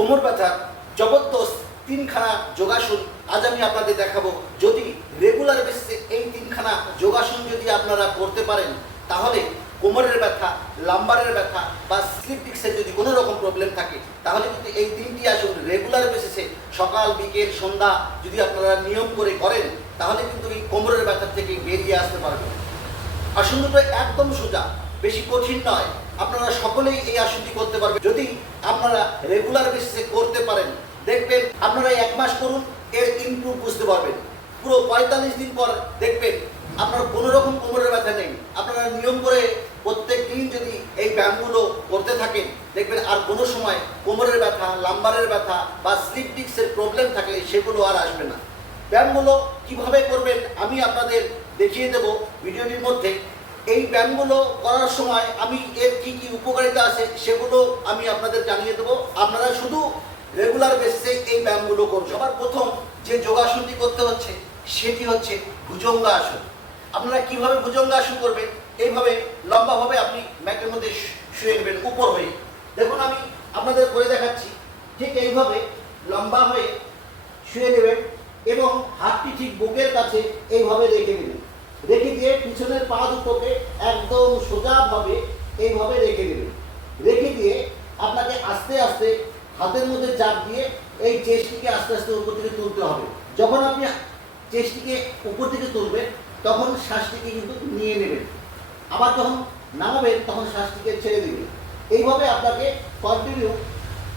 কোমর ব্যথার জবরদস্ত তিনখানা যোগাসন আজ আমি আপনাদের দেখাবো। যদি রেগুলার বেসিসে এই তিনখানা যোগাসন যদি আপনারা করতে পারেন, তাহলে কোমরের ব্যথা লাম্বারের ব্যথা বা স্লিপ ডিস্কের যদি কোনো রকম প্রবলেম থাকে, তাহলে কিন্তু এই তিনটি আসুন রেগুলার বেসিসে সকাল, বিকেল, সন্ধ্যা যদি আপনারা নিয়ম করে করেন, তাহলে কিন্তু এই কোমরের ব্যথা থেকে বেরিয়ে আসতে পারবেন। আসন দুটো একদম সোজা। বেশি কঠিন নয়। আপনারা সকলেই এই আসনটি করতে পারবেন। যদি আপনারা রেগুলার বেসিসে করতে পারেন, দেখবেন আপনারা এক মাস করুন, এর ইমপ্রুভ বুঝতে পারবেন। পুরো পঁয়তাল্লিশ দিন পর দেখবেন আপনার কোনো রকম কোমরের ব্যথা নেই। আপনারা নিয়ম করে প্রত্যেক দিন যদি এই ব্যায়ামগুলো করতে থাকেন, দেখবেন আর কোনো সময় কোমরের ব্যথা লাম্বারের ব্যথা বা স্লিপ ডিস্কের প্রবলেম থাকলে সেগুলো আর আসবে না। ব্যায়ামগুলো কীভাবে করবেন, আমি আপনাদের দেখিয়ে দেব। ভিডিওটির মধ্যে এই ব্যায়ামগুলো করার সময় আমি এর কি কি উপকারিতা আছে সেগুলো আমি আপনাদের জানিয়ে দেবো। আপনারা শুধু রেগুলার বেসিসে এই ব্যায়ামগুলো করুন। সবার প্রথম যে যোগাসনটি করতে হচ্ছে, সেটি হচ্ছে ভুজঙ্গাসন। আপনারা কীভাবে ভুজঙ্গাসন করবেন? এইভাবে লম্বাভাবে আপনি ম্যাটের মধ্যে শুয়ে নেবেন, উপর হয়ে। দেখুন আমি আপনাদের করে দেখাচ্ছি। ঠিক এইভাবে লম্বা হয়ে শুয়ে নেবেন এবং হাতটি ঠিক বুকের কাছে এইভাবে রেখে নেবেন। রেখে দিয়ে পিছনের পা দুটোকে একদম সোজাভাবে এইভাবে রেখে দেবেন রেখে দিয়ে আপনাকে আস্তে আস্তে হাতের মধ্যে চাপ দিয়ে এই চেস্টটিকে আস্তে আস্তে উপর থেকে তুলতে হবে। যখন আপনি চেস্টটিকে উপর থেকে তুলবেন, তখন শ্বাসটিকে কিন্তু নিয়ে নেবেন। আবার যখন নামাবেন, তখন শ্বাসটিকে ছেড়ে দেবেন। এইভাবে আপনাকে কন্টিনিউ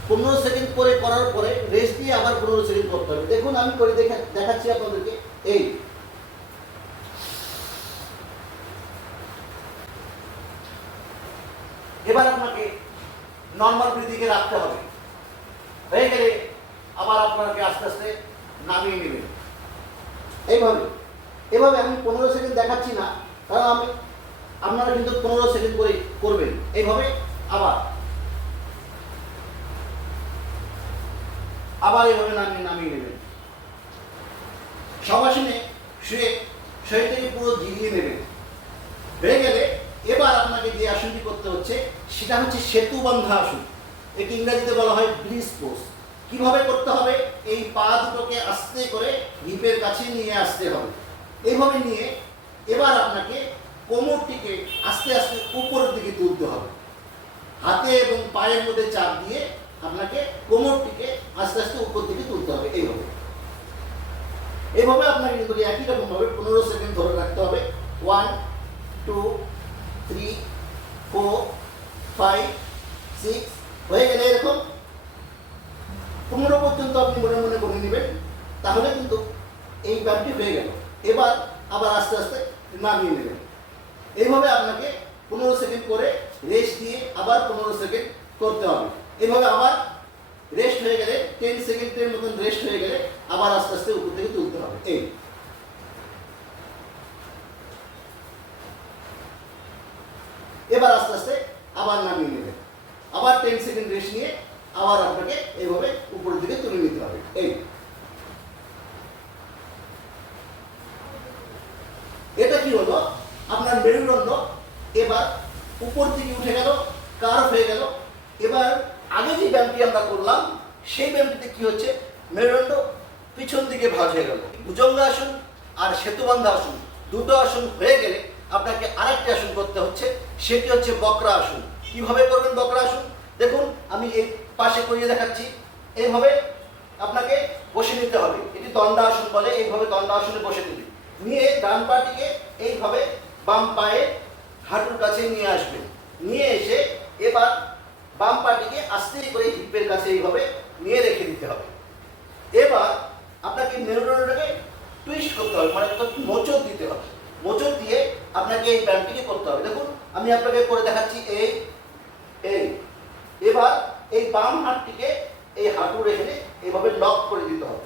পনেরো সেকেন্ড করে করার পরে রেস্ট দিয়ে আবার পনেরো সেকেন্ড করতে হবে। দেখুন, আমি করে দেখা দেখাচ্ছি আপনাদেরকে। এই এবার আপনাকে নর্মাল বৃদ্ধিকে রাখতে হবে। হয়ে গেলে আবার আপনাকে আস্তে আস্তে নামিয়ে নেবেন এইভাবে। এভাবে আমি পনেরো সেকেন্ড দেখাচ্ছি না, কারণ আমি আপনারা কিন্তু পনেরো সেকেন্ড করে করবেন। এইভাবে আবার। আবার এইভাবে নামিয়ে নামিয়ে নেবেন। সবাসনে শুয়ে শরীরটাকে পুরো জিরিয়ে নেবেন হয়ে গেলে এবার আপনাকে যে আসনটি করতে হচ্ছে, সেটা হচ্ছে সেতু বন্ধা আসন। একে ইংরেজিতে বলা হয় ব্রিজ পোজ কীভাবে করতে হবে? এই পা দুটোকে আস্তে করে হিপের কাছে নিয়ে আসতে হবে। এইভাবে নিয়ে এবার আপনাকে কোমরটিকে আস্তে আস্তে উপরের দিকে তুলতে হবে। হাতে এবং পায়ের মধ্যে চাপ দিয়ে আপনাকে কোমরটিকে আস্তে আস্তে উপর দিকে তুলতে হবে এইভাবে। এইভাবে আপনাকে কিন্তু একই রকম ভাবে পনেরো সেকেন্ড ধরে রাখতে হবে। One two three four five six হয়ে গেলে এরকম। পনেরো পর্যন্ত আপনি মনে মনে করে নেবেন। তাহলে কিন্তু এই ব্যায়ামটি হয়ে গেল। এবার আবার আস্তে আস্তে নামিয়ে নেবেন। এইভাবে আপনাকে পনেরো সেকেন্ড করে রেস্ট দিয়ে আবার পনেরো সেকেন্ড করতে হবে। এইভাবে আবার রেস্ট হয়ে গেলে টেন সেকেন্ডের মতন রেস্ট হয়ে গেলে আবার আস্তে আস্তে উপর থেকে তুলতে হবে। এই। এবার আস্তে আস্তে আবার নামিয়ে নেবেন আবার টেন সেকেন্ড রেস্ট নিয়ে আবার আপনাকে এইভাবে উপরের দিকে তুলে নিতে হবে। এই। এটা কি হলো? আপনার মেরুদণ্ড এবার উপর থেকে উঠে গেল কার্ভ হয়ে গেল। এবার আগে যে ব্যায়ামটি আমরা করলাম, সেই ব্যায়ামটিতে কি হচ্ছে? মেরুদণ্ড পিছন দিকে ভাজ হয়ে গেল। ভুজঙ্গ আসন আর সেতুবন্ধা আসন দুটো আসন হয়ে গেলে আপনাকে আরেকটি আসন করতে হচ্ছে, সেটি হচ্ছে বক্রা আসন। কীভাবে করবেন বক্রা আসন? দেখুন, আমি এই পাশে করিয়ে দেখাচ্ছি। এইভাবে আপনাকে বসে নিতে হবে। এটি দণ্ডাসন বলে, এইভাবে দণ্ডাসনে বসে নিবে। নিয়ে ডান পাটিকে এইভাবে বাম পায়ে হাঁটুর কাছে নিয়ে আসবেন নিয়ে এসে এবার বাম পাটিকে আস্তে করে হিপের কাছে এইভাবে নিয়ে রেখে দিতে হবে। এবার আপনাকে মেরুদণ্ডটাকে টুইস্ট করতে হবে মানে মোচড় দিতে হবে। মোচড় দিয়ে আপনাকে এই ব্যায়ামটিকে করতে হবে। দেখুন, আমি আপনাকে করে দেখাচ্ছি এই এই এবার এই বাম হাতটিকে এই হাঁটুর এখানে এইভাবে লক করে দিতে হবে।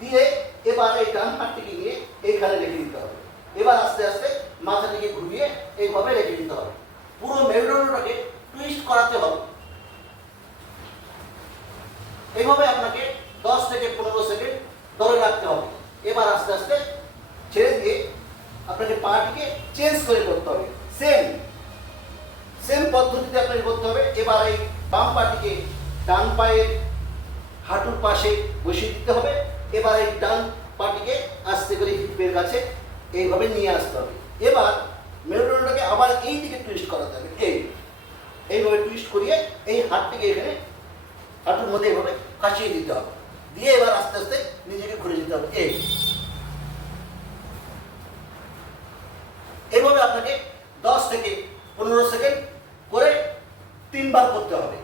দিয়ে এবার এই ডান হাতটিকে নিয়ে এইখানে রেখে দিতে হবে। এবার আস্তে আস্তে মাথাটিকে ঘুরিয়ে এইভাবে রেখে দিতে হবে। পুরো মেরুদণ্ডটাকে টুইস্ট করাতে হবে। এইভাবে আপনাকে দশ থেকে পনেরো সেকেন্ড ধরে রাখতে হবে। এবার আস্তে আস্তে আপনাকে চেঞ্জ করে করতে হবে। সেম সেম পদ্ধতিতে আপনাকে করতে হবে। এবার এই বাম পাটিকে ডান পায়ের হাঁটুর পাশে বসিয়ে দিতে হবে। এবার এই ডান পাটিকে আস্তে করে হিপের কাছে এইভাবে নিয়ে আসতে হবে। এবার মেরুদণ্ডটাকে আবার এই দিকে টুইস্ট করাতে হবে। এই, এইভাবে টুইস্ট করিয়ে এই হাতটিকে এখানে হাঁটুর মধ্যে এইভাবে কাচিয়ে দিতে হবে। দিয়ে এবার আস্তে আস্তে নিজেকে ঘুরে যেতে হবে। এই এইভাবে আপনাকে দশ থেকে পনেরো সেকেন্ড করে তিনবার করতে হবে।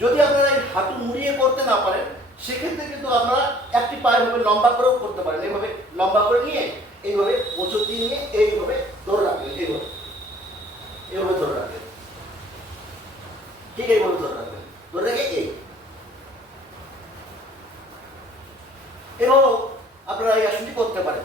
যদি আপনারা এই হাঁটু মুড়িয়ে করতে না পারেন, সেক্ষেত্রে কিন্তু আপনারা একটি পায়ে ভাবে লম্বা করেও করতে পারেন। এইভাবে লম্বা করে নিয়ে, এইভাবে মোচর দিয়ে নিয়ে এইভাবে ধরে রাখবেন, এইভাবে। এইভাবে ধরে রাখবেন। ঠিক এইভাবে ধরে রাখবেন। ধরে রেখে এই। এভাবেও আপনারা এই আসনটি করতে পারেন।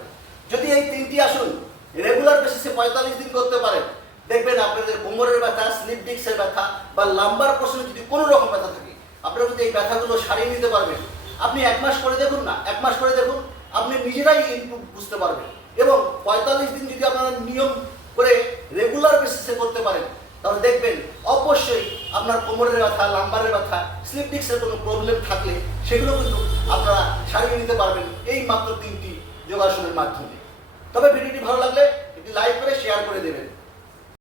যদি এই তিনটি আসন রেগুলার বেসিসে পঁয়তাল্লিশ দিন করতে পারেন দেখবেন আপনাদের কোমরের ব্যথা, স্লিপ ডিস্কের ব্যথা বা লাম্বার পোর্শনে যদি কোনো রকম ব্যথা থাকে, আপনারা কিন্তু এই ব্যথাগুলো সারিয়ে নিতে পারবেন। আপনি এক মাস করে দেখুন না, এক মাস করে দেখুন, আপনি নিজেরাই ইনপুট বুঝতে পারবেন। এবং পঁয়তাল্লিশ দিন যদি আপনারা নিয়ম করে রেগুলার বেসিসে করতে পারেন, তাহলে দেখবেন অবশ্যই আপনার কোমরের ব্যথা, লাম্বারের ব্যথা, স্লিপ ডিস্কের কোনো প্রবলেম থাকলে সেগুলো কিন্তু আপনারা সারিয়ে নিতে পারবেন এই মাত্র তিনটি যোগাসনের মাধ্যমে। তবে ভিডিওটি ভালো লাগলে একটি লাইক করে শেয়ার করে দেবেন।